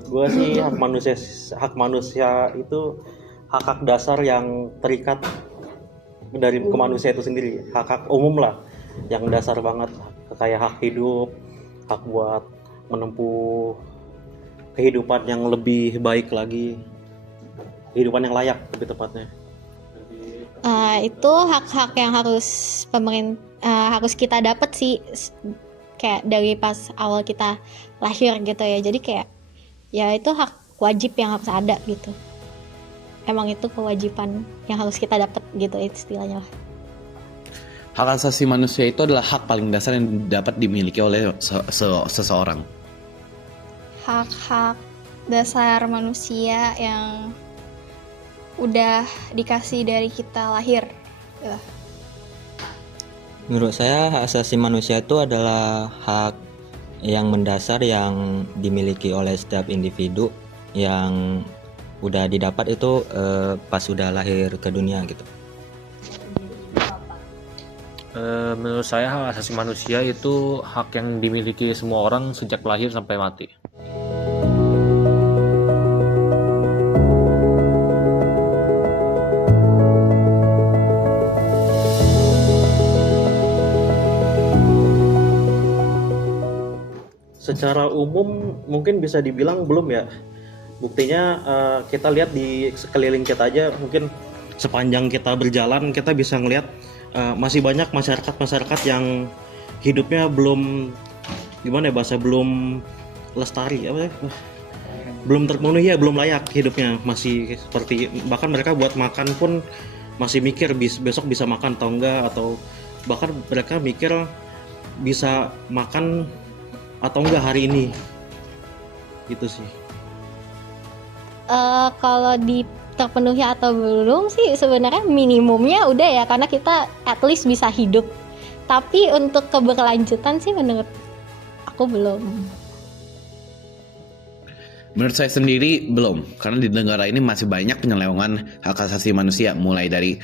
Menurut gue sih hak manusia itu hak-hak dasar yang terikat dari ke manusia itu sendiri, hak-hak umum lah yang dasar banget, kayak hak hidup, hak buat menempuh kehidupan yang lebih baik lagi, kehidupan yang layak lebih tepatnya. Itu hak-hak yang harus kita dapat sih, kayak dari pas awal kita lahir gitu ya. Jadi kayak ya itu hak wajib yang harus ada gitu. Emang itu kewajiban yang harus kita dapat gitu istilahnya. Hak asasi manusia itu adalah hak paling dasar yang dapat dimiliki oleh seseorang. Hak-hak dasar manusia yang udah dikasih dari kita lahir. Menurut saya hak asasi manusia itu adalah hak yang mendasar yang dimiliki oleh setiap individu yang udah didapat itu pas sudah lahir ke dunia gitu. Menurut saya hak asasi manusia itu hak yang dimiliki semua orang sejak lahir sampai mati. Secara umum mungkin bisa dibilang belum ya. Buktinya kita lihat di sekeliling kita aja, mungkin sepanjang kita berjalan kita bisa ngelihat masih banyak masyarakat yang hidupnya belum belum lestari belum terpenuhi ya, belum layak hidupnya, masih seperti bahkan mereka buat makan pun masih mikir besok bisa makan atau enggak, atau bahkan mereka mikir bisa makan atau enggak hari ini gitu sih. Kalau terpenuhi atau belum sih sebenarnya minimumnya udah ya, karena kita at least bisa hidup. Tapi untuk keberlanjutan sih menurut aku belum. Menurut saya sendiri belum, karena di negara ini masih banyak penyelewengan hak asasi manusia, mulai dari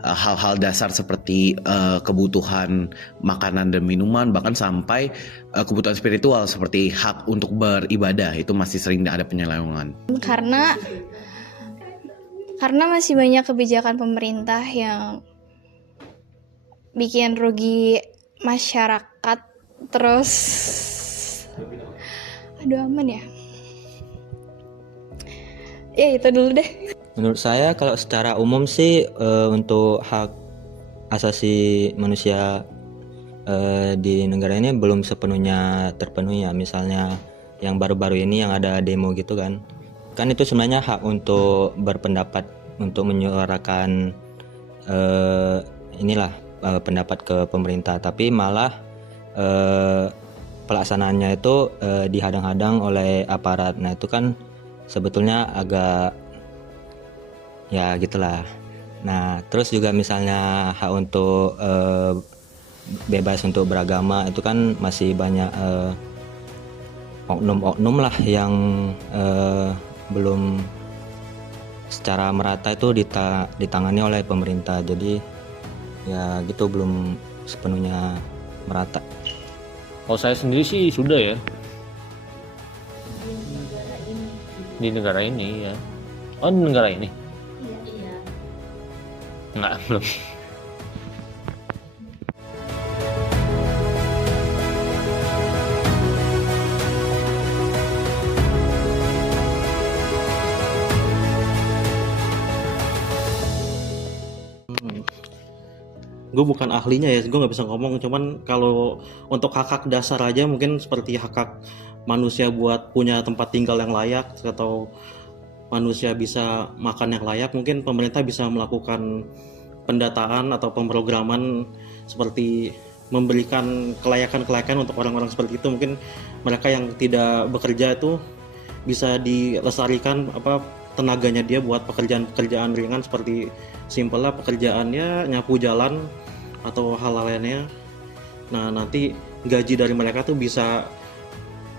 hal-hal dasar seperti kebutuhan makanan dan minuman, bahkan sampai kebutuhan spiritual seperti hak untuk beribadah, itu masih sering ada penyelewengan. Karena masih banyak kebijakan pemerintah yang bikin rugi masyarakat, terus aman ya. Ya itu dulu deh. Menurut saya kalau secara umum sih untuk hak asasi manusia di negara ini belum sepenuhnya terpenuhi ya. Misalnya yang baru-baru ini yang ada demo gitu kan itu sebenarnya hak untuk berpendapat, untuk menyuarakan pendapat ke pemerintah, tapi malah pelaksanaannya itu dihadang-hadang oleh aparat. Nah itu kan sebetulnya agak ya gitulah. Nah terus juga misalnya hak untuk bebas untuk beragama, itu kan masih banyak oknum-oknum lah yang belum secara merata itu ditangani oleh pemerintah. Jadi ya gitu, belum sepenuhnya merata. Kalau saya sendiri sih sudah ya. Di negara ini ya. Oh, di negara ini? Iya. Enggak, belum. Gue bukan ahlinya ya, gue nggak bisa ngomong. Cuman kalau untuk hak-hak dasar aja, mungkin seperti hak-hak manusia buat punya tempat tinggal yang layak, atau manusia bisa makan yang layak, mungkin pemerintah bisa melakukan pendataan atau pemrograman seperti memberikan kelayakan untuk orang-orang seperti itu. Mungkin mereka yang tidak bekerja itu bisa dilestarikan tenaganya dia buat pekerjaan ringan, seperti simpelnya pekerjaannya nyapu jalan atau hal lainnya. Nah nanti gaji dari mereka tuh bisa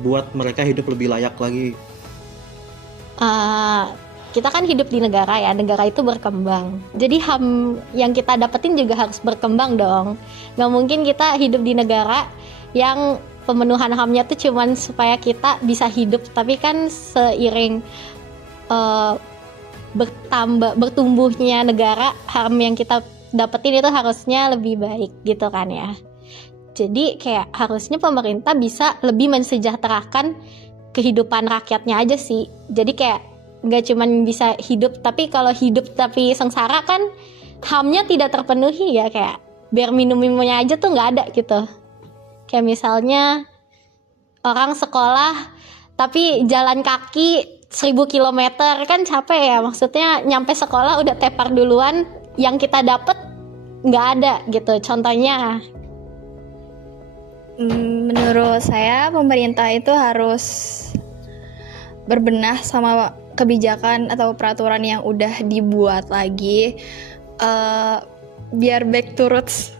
buat mereka hidup lebih layak lagi. Kita kan hidup di negara ya, negara itu berkembang. Jadi HAM yang kita dapetin juga harus berkembang dong. Nggak mungkin kita hidup di negara yang pemenuhan HAM-nya tuh cuman supaya kita bisa hidup, tapi kan seiring bertumbuhnya negara, HAM yang kita dapetin itu harusnya lebih baik gitu kan ya. Jadi kayak harusnya pemerintah bisa lebih mensejahterakan kehidupan rakyatnya aja sih. Jadi kayak nggak cuman bisa hidup, tapi kalau hidup tapi sengsara kan HAM-nya tidak terpenuhi ya, kayak bare minimumnya aja tuh nggak ada gitu. Kayak misalnya orang sekolah tapi jalan kaki 1000 kilometer kan capek ya, maksudnya nyampe sekolah udah tepar duluan, yang kita dapet nggak ada gitu contohnya. Menurut saya pemerintah itu harus berbenah sama kebijakan atau peraturan yang udah dibuat lagi, biar back to roots.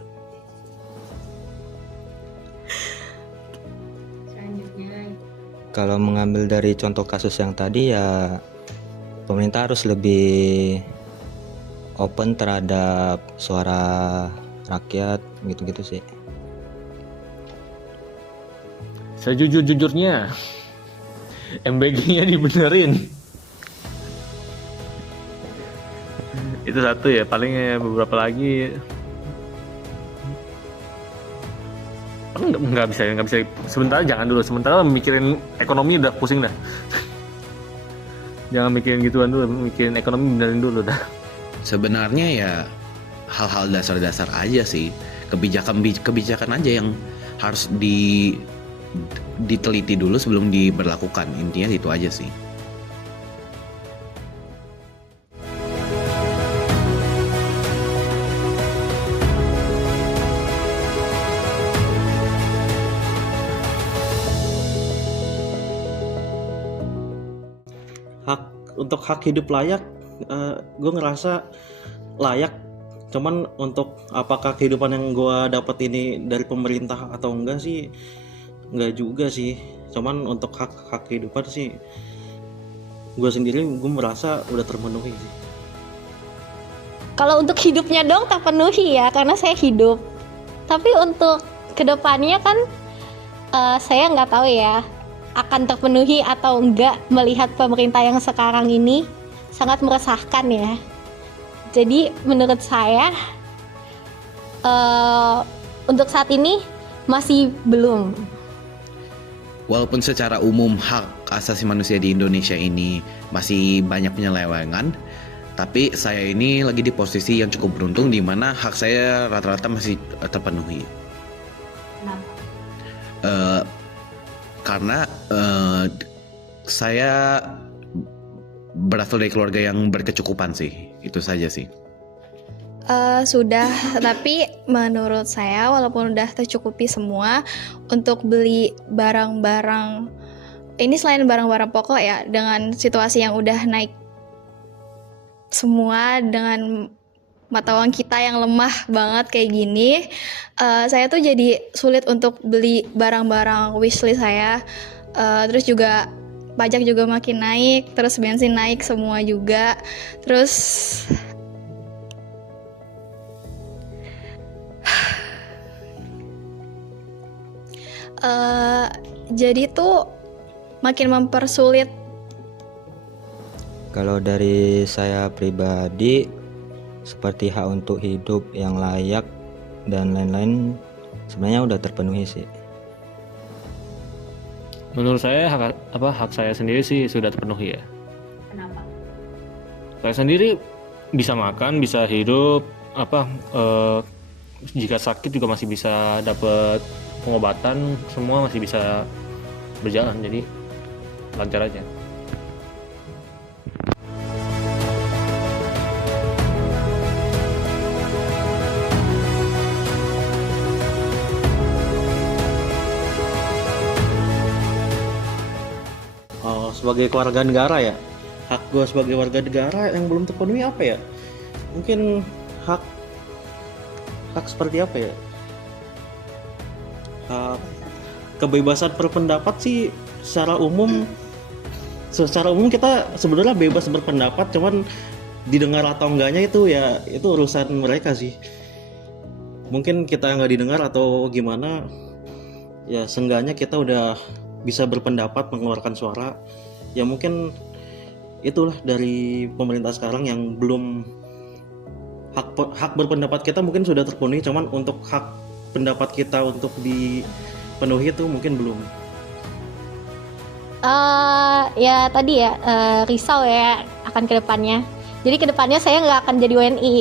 Kalau mengambil dari contoh kasus yang tadi ya, pemerintah harus lebih open terhadap suara rakyat gitu-gitu sih. Sejujur-jujurnya MBG-nya dibenerin. Itu satu ya, paling ya beberapa lagi nggak bisa sementara, jangan dulu, sementara mikirin ekonomi udah pusing dah. Jangan mikirin gituan dulu, mikirin ekonomi benerin dulu dah. Sebenarnya ya hal-hal dasar-dasar aja sih, kebijakan aja yang harus diteliti dulu sebelum diberlakukan, intinya itu aja sih. Untuk hak hidup layak, gue ngerasa layak, cuman untuk apakah kehidupan yang gue dapat ini dari pemerintah atau enggak sih, enggak juga sih. Cuman untuk hak kehidupan sih, gue sendiri gue merasa udah terpenuhi sih. Kalau untuk hidupnya dong terpenuhi ya, karena saya hidup. Tapi untuk kedepannya kan saya nggak tahu ya akan terpenuhi atau enggak, melihat pemerintah yang sekarang ini sangat meresahkan ya. Jadi menurut saya untuk saat ini masih belum. Walaupun secara umum hak asasi manusia di Indonesia ini masih banyak penyelewengan, tapi saya ini lagi di posisi yang cukup beruntung di mana hak saya rata-rata masih terpenuhi. Kenapa? Karena saya berasal dari keluarga yang berkecukupan sih, itu saja sih. Sudah, tapi menurut saya walaupun udah tercukupi semua untuk beli barang-barang ini, selain barang-barang pokok ya, dengan situasi yang udah naik semua, dengan mata uang kita yang lemah banget kayak gini, saya tuh jadi sulit untuk beli barang-barang wishlist saya. Terus juga pajak juga makin naik, terus bensin naik semua juga. Terus jadi tuh makin mempersulit. Kalau dari saya pribadi, seperti hak untuk hidup yang layak dan lain-lain sebenarnya udah terpenuhi sih. Menurut saya hak saya sendiri sih sudah terpenuhi ya. Kenapa? Saya sendiri bisa makan, bisa hidup, jika sakit juga masih bisa dapat pengobatan, semua masih bisa berjalan, jadi lancar aja. Sebagai warga negara ya, hak gue sebagai warga negara yang belum terpenuhi apa ya? Mungkin hak seperti apa ya? Hak kebebasan berpendapat sih secara umum kita sebenarnya bebas berpendapat, cuman didengar atau enggaknya itu urusan mereka sih. Mungkin kita nggak didengar atau gimana ya seenggaknya kita udah bisa berpendapat, mengeluarkan suara. Ya mungkin itulah dari pemerintah sekarang yang belum hak berpendapat kita mungkin sudah terpenuhi, cuman untuk hak pendapat kita untuk dipenuhi itu mungkin belum. Ya tadi ya, risau ya akan kedepannya. Jadi kedepannya saya nggak akan jadi WNI.